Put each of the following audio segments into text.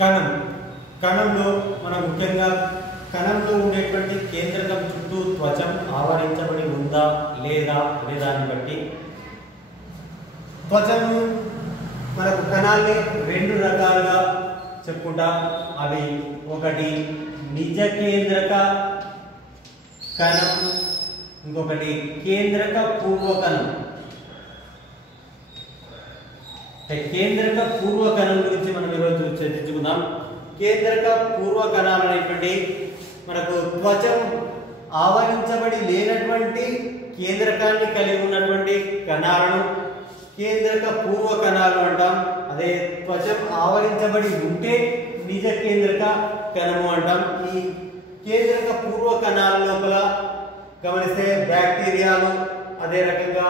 కణం. కణంలో మనం ముఖ్యంగా కణంలో ఉండేటువంటి కేంద్రకం చుట్టూ త్వచం ఆవరించబడి ఉందా లేదా అనే దాన్ని బట్టి త్వచము మనకు కణాన్ని రెండు రకాలుగా చెప్పుకుంటాం. అవి ఒకటి నిజ కేంద్రక కణం, ఇంకొకటి కేంద్రక పూర్వ కణం. కేంద్రక పూర్వ కణం గురించి మనం ఈరోజు చర్చించుకుందాం. కేంద్రక పూర్వ కణాలు అనేటువంటి మనకు త్వచం ఆవరించబడి లేనటువంటి కేంద్రకాన్ని కలిగి ఉన్నటువంటి కణాలను కేంద్రక పూర్వ కణాలు అంటాం. అదే త్వచం ఆవరించబడి ఉంటే నిజ కేంద్రక కణము అంటాం. ఈ కేంద్రక పూర్వ కణాల లోపల గమనిస్తే బ్యాక్టీరియాలు, అదే రకంగా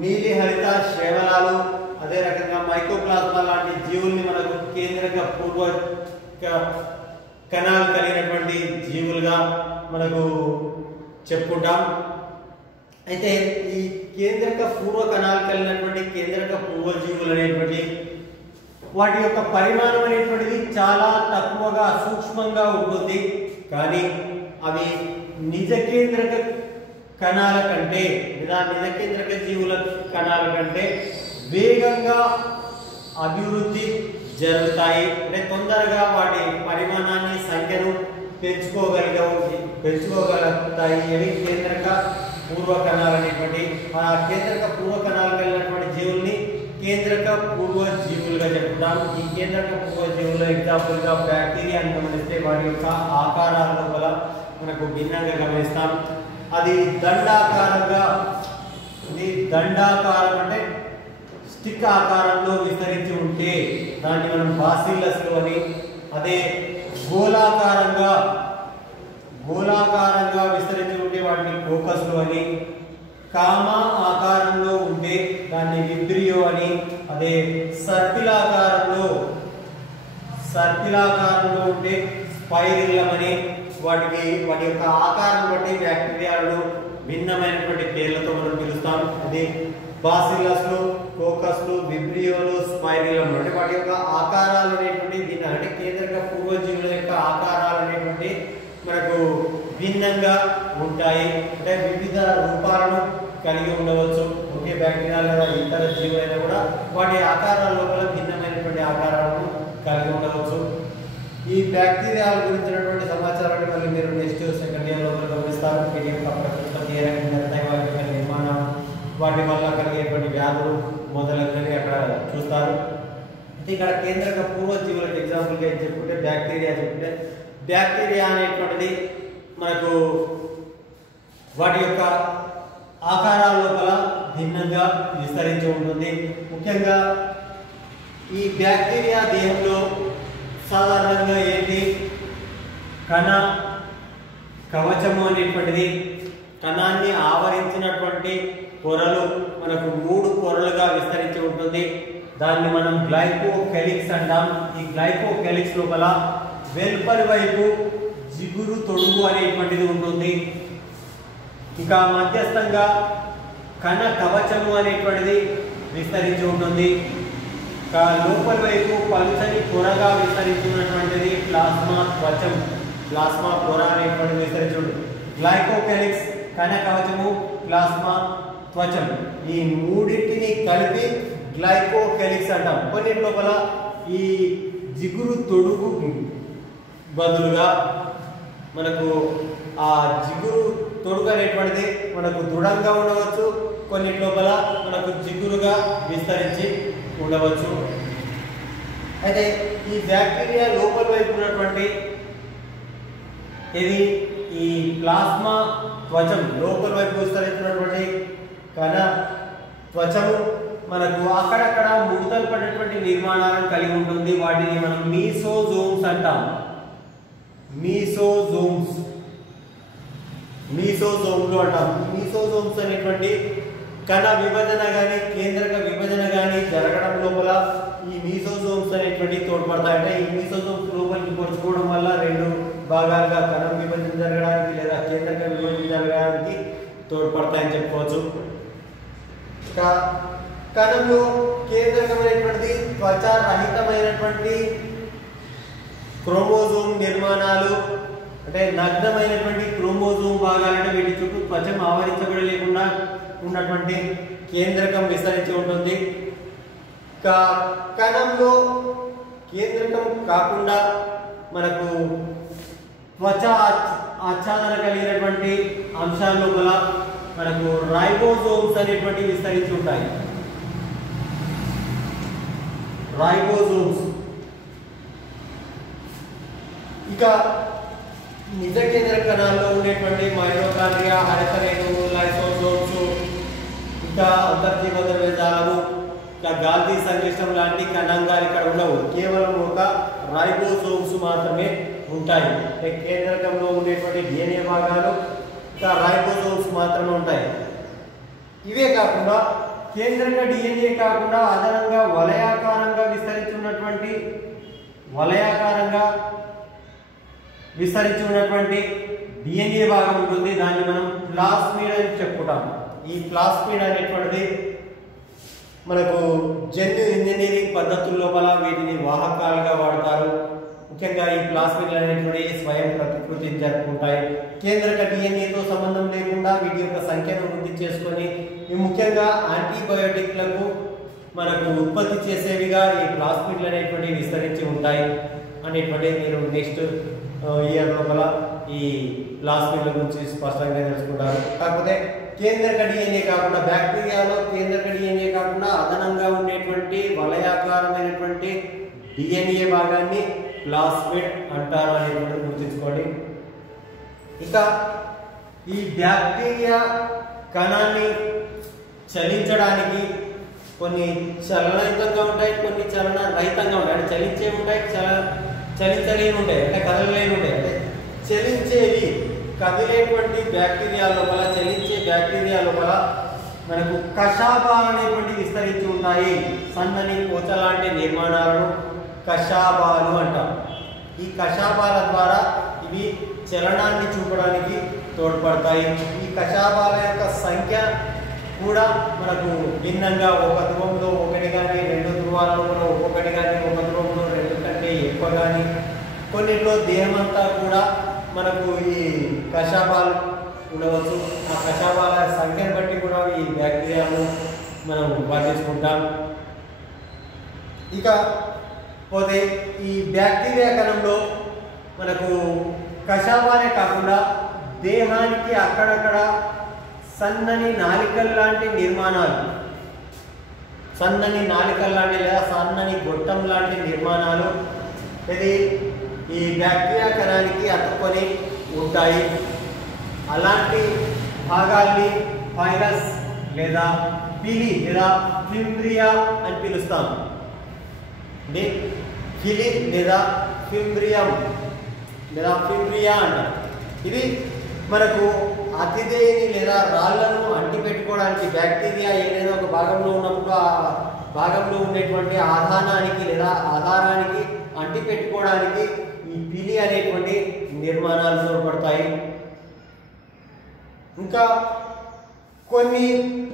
నీలి హరిత శేవలాలు, అదే రకంగా మైకోప్లాస్మా లాంటి జీవుల్ని మనకు కేంద్రక పూర్వ కణాలు కలిగినటువంటి జీవులుగా మనకు చెప్పుకుంటాం. అయితే ఈ కేంద్రక పూర్వ కణాలు కలిగినటువంటి కేంద్రక పూర్వ జీవులు అనేటువంటి వాటి యొక్క పరిమాణం అనేటువంటిది చాలా తక్కువగా సూక్ష్మంగా ఉంటుంది. కానీ అవి నిజ కేంద్రక కణాల కంటే లేదా నిజ కేంద్రక జీవుల కణాల కంటే వేగంగా అభివృద్ధి జరుగుతాయి. అంటే తొందరగా వాటి పరిమాణాన్ని సంఖ్యను పెంచుకోగలుగుతాయి. ఇవి కేంద్రక పూర్వ కణాలు అనేటువంటి ఆ కేంద్రక పూర్వ కణాలు కలిగినటువంటి జీవుల్ని కేంద్రక పూర్వ జీవులుగా చెప్తాం. ఈ కేంద్రక పూర్వ జీవుల ఎగ్జాంపుల్గా బ్యాక్టీరియాని గమనిస్తే వాటి యొక్క ఆకారాల లోపల మనకు భిన్నంగా గమనిస్తాం. అది దండాకారం అంటే స్టిక్ ఆకారంలో విస్తరించి ఉంటే దాన్ని మనం బాసిల్లస్లు అని, అదే గోళాకారంగా విస్తరించి ఉంటే వాటిని కోకస్లు అని, కామా ఆకారంలో ఉంటే దాన్ని విబ్రియో అని, అదే సర్పిలాకారంలో ఉంటే స్పైరిల్లం అని, వాటి యొక్క ఆకారం బట్టి బ్యాక్టీరియాలను భిన్నమైనటువంటి పేర్లతో మనం పిలుస్తాం. అదే బాసిల్లస్లు, కోకస్లు, విబ్రియోలు, స్పైరిల్లం అంటే వాటి యొక్క ఆకారాలు అనేటువంటి భిన్న అంటే కేంద్రక పూర్వజీవుల యొక్క ఆకారాలు అనేటువంటి మనకు భిన్నంగా ఉంటాయి. అంటే వివిధ రూపాలను కలిగి ఉండవచ్చు. ఒకే బ్యాక్టీరియా లేదా ఇతర జీవులైనా కూడా వాటి ఆకారాల లోపల భిన్నమైనటువంటి ఆకారాలను కలిగి ఉండవచ్చు. ఈ బ్యాక్టీరియాల గురించినటువంటి సమాచారాన్ని మళ్ళీ మీరు నెక్స్ట్ సెకండ్ ఇయర్ లోపల గమనిస్తారు. వీటి యొక్క ప్రకృతి ఏ రకంగా జరుగుతాయి, వాటి యొక్క నిర్మాణం, వాటి వల్ల కలిగేటువంటి వ్యాధులు మొదలైనవి అక్కడ చూస్తారు. అయితే ఇక్కడ కేంద్రక పూర్వ జీవులకు ఎగ్జాంపుల్గా చెప్పుకుంటే బ్యాక్టీరియా అనేటువంటిది మనకు వాటి యొక్క ఆకారాల లోపల భిన్నంగా విస్తరించి ఉంటుంది. ముఖ్యంగా ఈ బ్యాక్టీరియా దేహంలో సాధారణంగా ఏంటి కణ కవచము అనేటువంటిది కణాన్ని ఆవరించినటువంటి పొరలు మనకు 3 పొరలుగా విస్తరించి ఉంటుంది. దాన్ని మనం గ్లైకోకెలిక్స్ అంటాం. ఈ గ్లైకోకెలిక్స్ లోపల వెలుపలి వైపు జిగురు తొడుగు అనేటువంటిది ఉంటుంది. ఇక మధ్యస్థంగా కణ కవచము అనేటువంటిది విస్తరించి ఉంటుంది. లోపలి వైపు పలుచని పొరగా విస్తరించినటువంటిది ప్లాస్మా త్వచం, ప్లాస్మా పొర అనేటువంటిది విస్తరించి ఉంటుంది. గ్లైకోకెలిక్స్, కణ కవచము, ప్లాస్మా త్వచం ఈ మూడింటిని కలిపి గ్లైకోకెలిక్స్ అంటాం. కొన్నిటి లోపల ఈ జిగురు తొడుగు బదులుగా మనకు ఆ జిగురు తొడుగు అనేటువంటిది మనకు దృఢంగా ఉండవచ్చు. కొన్నిటి లోపల మనకు జిగురుగా విస్తరించి ఉండవచ్చు. అయితే ఈ బ్యాక్టీరియా లోపల వైపు ఉన్నటువంటి ఇది ఈ ప్లాస్మా త్వచం లోపల వైపు విస్తరించినటువంటి కణ త్వచము మనకు అక్కడక్కడ ముడతలు పడినటువంటి నిర్మాణాలను కలిగి ఉంటుంది. వాటిని మనం మీసోజోమ్స్ అంటాం. మీసోజోమ్లు అంటాం. మీసోజోమ్స్ అనేటువంటి కణ విభజన కానీ కేంద్రక విభజన కానీ జరగడం లోపల ఈ మీసోజోమ్స్ అనేటువంటి తోడ్పడతాయి. అంటే ఈ మీసోజోమ్స్ లోపలికి పొడుచుకోవడం వల్ల 2 భాగాలుగా కణం విభజన జరగడానికి లేదా కేంద్రక విభజన జరగడానికి తోడ్పడతాయని చెప్పుకోవచ్చు. కణంలో కేంద్రకమైనటువంటి త్వచ రహితమైనటువంటి క్రోమోజోమ్ నిర్మాణాలు అంటే నగ్నమైనటువంటి క్రోమోజోమ్ భాగాలు అంటే వీటి చుట్టూ త్వచం ఆవరించబడి లేకుండా ఉన్నటువంటి కేంద్రకం విస్తరించి ఉంటుంది. కణంలో కేంద్రకం కాకుండా మనకు త్వచ ఆచ్ఛాదన కలిగినటువంటి అంశాల లోపల మనకు రైబోజోమ్స్ అనేటువంటి విస్తరించి ఉంటాయి. రైబోజోమ్స్ ఇక నిజ కేంద్ర కణాల్లో ఉండేటువంటి మైటోకాండ్రియా, హరితరేణువులు, లైసోజోమ్స్, ఇంకా అంతర్జీవ ద్రవ్యజాలము, ఇంకా గాల్జీ సంక్లిష్టం లాంటి కణాంగాలు ఇక్కడ ఉండవు. కేవలం ఒక రైబోజోమ్స్ మాత్రమే ఉంటాయి. కేంద్రకంలో ఉండేటువంటి DNA భాగాలు ఇంకా రైబోజోమ్స్ మాత్రమే ఉంటాయి. ఇవే కాకుండా కేంద్రక DNA కాకుండా అదనంగా వలయాకారంగా విస్తరించి ఉన్నటువంటి DNA భాగం ఉంటుంది. దాన్ని మనం ప్లాస్మిడ్ అని చెప్పుకుంటాం. ఈ ప్లాస్మిడ్ అనేటువంటిది మనకు జన్యు ఇంజనీరింగ్ పద్ధతుల లోపల వీటిని వాహకాలుగా వాడతారు. ముఖ్యంగా ఈ ప్లాస్మిడ్లు అనేటువంటి స్వయం ప్రతికృతి జరుపుకుంటాయి. కేంద్రక DNAతో సంబంధం లేకుండా వీటి యొక్క సంఖ్యను వృద్ధి చేసుకొని ఇవి ముఖ్యంగా యాంటీబయోటిక్లకు మనకు ఉత్పత్తి చేసేవిగా ఈ ప్లాస్మిడ్లు అనేటువంటి విస్తరించి ఉంటాయి అనేటువంటి మీరు నెక్స్ట్ ఇయర్ లోపల ఈ ప్లాస్మిడ్ల గురించి స్పష్టంగా తెలుసుకుంటారు. కాకపోతే కేంద్రక DNA కాకుండా బ్యాక్టీరియాలో కేంద్రక DNA కాకుండా అదనంగా ఉండేటువంటి వలయాకారమైనటువంటి DNA భాగాన్ని ప్లాస్మిడ్ అంటారు అనేటువంటిది గుర్తుంచుకోండి. ఇక ఈ బ్యాక్టీరియా కణాన్ని చలించడానికి కొన్ని చలనయుతంగా ఉంటాయి, కొన్ని చలన రహితంగా ఉంటాయి. అంటే చలించే ఉంటాయి, చలించలేని ఉంటాయి, అంటే కదలలేని ఉంటాయి. అంటే చలించేవి కదిలేటువంటి బ్యాక్టీరియా లోపల, చలించే బ్యాక్టీరియా లోపల మనకు కషాపాలు అనేటువంటి విస్తరించి ఉంటాయి. సన్నని కోచ లాంటి నిర్మాణాలను కషాపాలు అంటాం. ఈ కషాపాల ద్వారా ఇవి చలనాన్ని చూపడానికి తోడ్పడతాయి. ఈ కషాపాల యొక్క సంఖ్య కూడా మనకు భిన్నంగా ఒక ధ్రువంలో ఒకటి కానీ, రెండు ధ్రువాలలో కూడా ఒక్కొక్కటి కానీ, ఒక ధ్రువంలో రెండు కంటే ఎక్కువ కానీ, కొన్నిట్లో దేహమంతా కూడా మనకు ఈ కషాపాలు ఉండవచ్చు. ఆ కషాపాల సంఖ్యను బట్టి కూడా ఈ బ్యాక్టీరియాను మనం వర్ణించుకుంటాం. ఇక పోతే ఈ బ్యాక్టీరియా కణంలో మనకు కషాపాలే కాకుండా దేహానికి అక్కడక్కడ సన్నని నాలికల్ లాంటి నిర్మాణాలు, సన్నని నాలికల్ లాంటి లేదా సన్నని గొట్టం లాంటి నిర్మాణాలు ఇది ఈ బ్యాక్టీరియా కణానికి అతుక్కొని ఉంటాయి. అలాంటి భాగాల్ని ఫైలస్ లేదా పిలి లేదా ఫింబ్రియా అని పిలుస్తాం. పిలి లేదా ఫింబ్రియం లేదా ఫింబ్రియా అంటారు. ఇది మనకు అతిథేయిని లేదా రాళ్లను అంటిపెట్టుకోవడానికి బ్యాక్టీరియా ఏదైనా ఒక భాగంలో ఉన్నప్పుడు ఆ భాగంలో ఉండేటువంటి ఆధారానికి లేదా ఆధారానికి అంటిపెట్టుకోవడానికి ఈ పిలి అనేటువంటి నిర్మాణాలు తోడ్పడతాయి. ఇంకా కొన్ని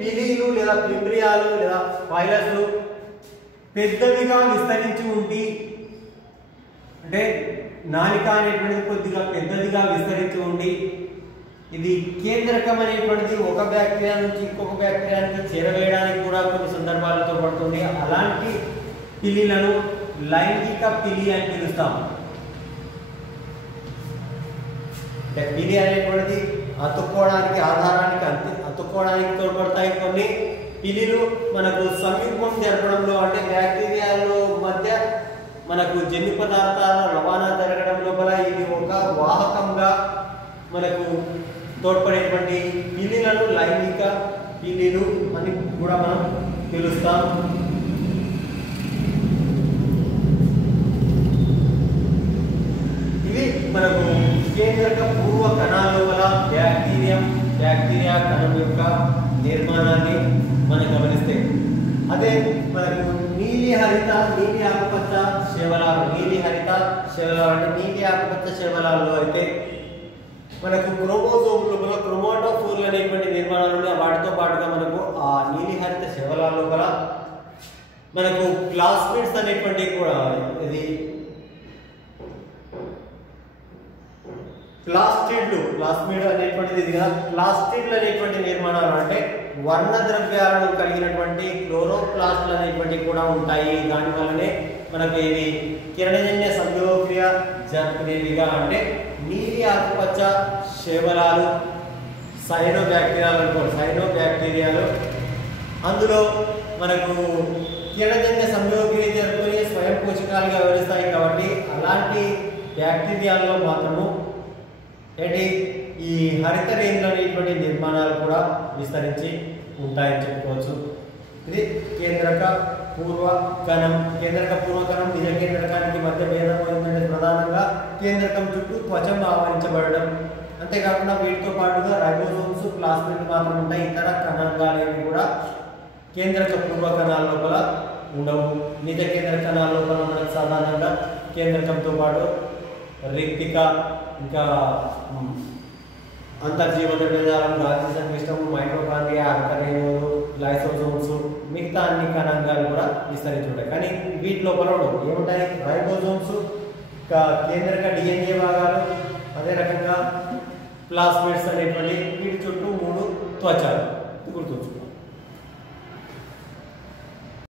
పిలీలు లేదా ఫింబ్రియాలు లేదా ఫైలస్లు పెద్దవిగా విస్తరించి ఉండి, అంటే నాలిక అనేటువంటిది కొద్దిగా పెద్దదిగా విస్తరించి ఉండి ఇది కేంద్రకం అనేటువంటిది ఒక బ్యాక్టీరియా నుంచి ఇంకొక బ్యాక్టీరియానికి చేరవేయడానికి కూడా కొన్ని సందర్భాలతో పడుతుంది. అలాంటి పిలిలను లైంగిక పిలి అని పిలుస్తాం. అంటే పిలి అనేటువంటిది అతుక్కోవడానికి ఆధారానికి అతుక్కోవడానికి తోడ్పడతాయి. కొన్ని పిలిలు మనకు సంయుగ్మం జరపడంలో అంటే బ్యాక్టీరియాల మధ్య మనకు జన్యు పదార్థాల రవాణా జరగడం లోపల ఇది ఒక వాహకంగా మనకు తోడ్పడేటువంటి పిలిలను లైంగిక పిలిలు అని కూడా మనం పిలుస్తాం. ఇవి మనకు కేంద్రక పూర్వ కణాల లోపల బ్యాక్టీరియా కణం యొక్క నిర్మాణాన్ని మనం గమనిస్తే, అదే మనకు నీలి ఆకుపచ్చ శేవలాలు, నీలి శేవలాలు అంటే నీలి ఆకుపచ్చ శేవలాల్లో అయితే మనకు క్రోమోజోమ్ లోపల క్రోమాటోఫోర్లు అనేటువంటి నిర్మాణాలు ఉన్నాయి. వాటితో పాటుగా మనకు ఆ నీలి హరిత శేవలాల లోపల మనకు ప్లాస్మిడ్స్ అనేటువంటి కూడా ఇది ప్లాస్మిడ్ అనేటువంటిది ఇది కదా. ప్లాస్టిడ్లు అనేటువంటి నిర్మాణాలు అంటే వర్ణ ద్రవ్యాలను కలిగినటువంటి క్లోరోప్లాస్ట్లు అనేటువంటివి కూడా ఉంటాయి. దానివల్లనే మనకు ఇవి కిరణజన్య సంయోగక్రియ జరుపుకునేవిగా అంటే నీలి ఆకుపచ్చ శేవలాలు సైనోబ్యాక్టీరియాలు అందులో మనకు కిరణజన్య సంయోగక్రియ జరుపుకుని స్వయం పోషకాలుగా వ్యవహరిస్తాయి. కాబట్టి అలాంటి బ్యాక్టీరియాల్లో మాత్రము ఏంటి ఈ హరిత రేణులు అనేటువంటి నిర్మాణాలు కూడా విస్తరించి ఉంటాయని చెప్పుకోవచ్చు. ఇది కేంద్రక పూర్వకణం. కేంద్రక పూర్వకణం నిజ కేంద్రకానికి మధ్య భేదం ఏంటంటే ప్రధానంగా కేంద్రకం చుట్టూ త్వచం ఆవరించబడడం. అంతేకాకుండా వీటితో పాటుగా రైబోసోమ్స్ ప్లాస్మిడ్ మాత్రం ఉంటాయి. ఇతర కణాంగాలు కూడా కేంద్రక పూర్వకణాల లోపల ఉండవు. నిజ కేంద్ర కణాల లోపల మనకు సాధారణంగా కేంద్రకంతో పాటు రిక్తిక ఇంకా అంతర్జీవ ద్రవ్యజాలం గాల్జీ సంక్లిష్టము మైటోకాండ్రియా అర్కరేణువులు లైసోజోమ్స్ మిగతా అన్ని కణాంగాలు కూడా విస్తరించి ఉంటాయి. కానీ వీటి లోపల ఏముంటాయి రైబోజోమ్స్ కేంద్రక డిఎన్ఏ భాగాలు అదే రకంగా ప్లాస్మిడ్స్ అనేటువంటి వీటి చుట్టూ 3 త్వచాలు గుర్తుంచుకోండి.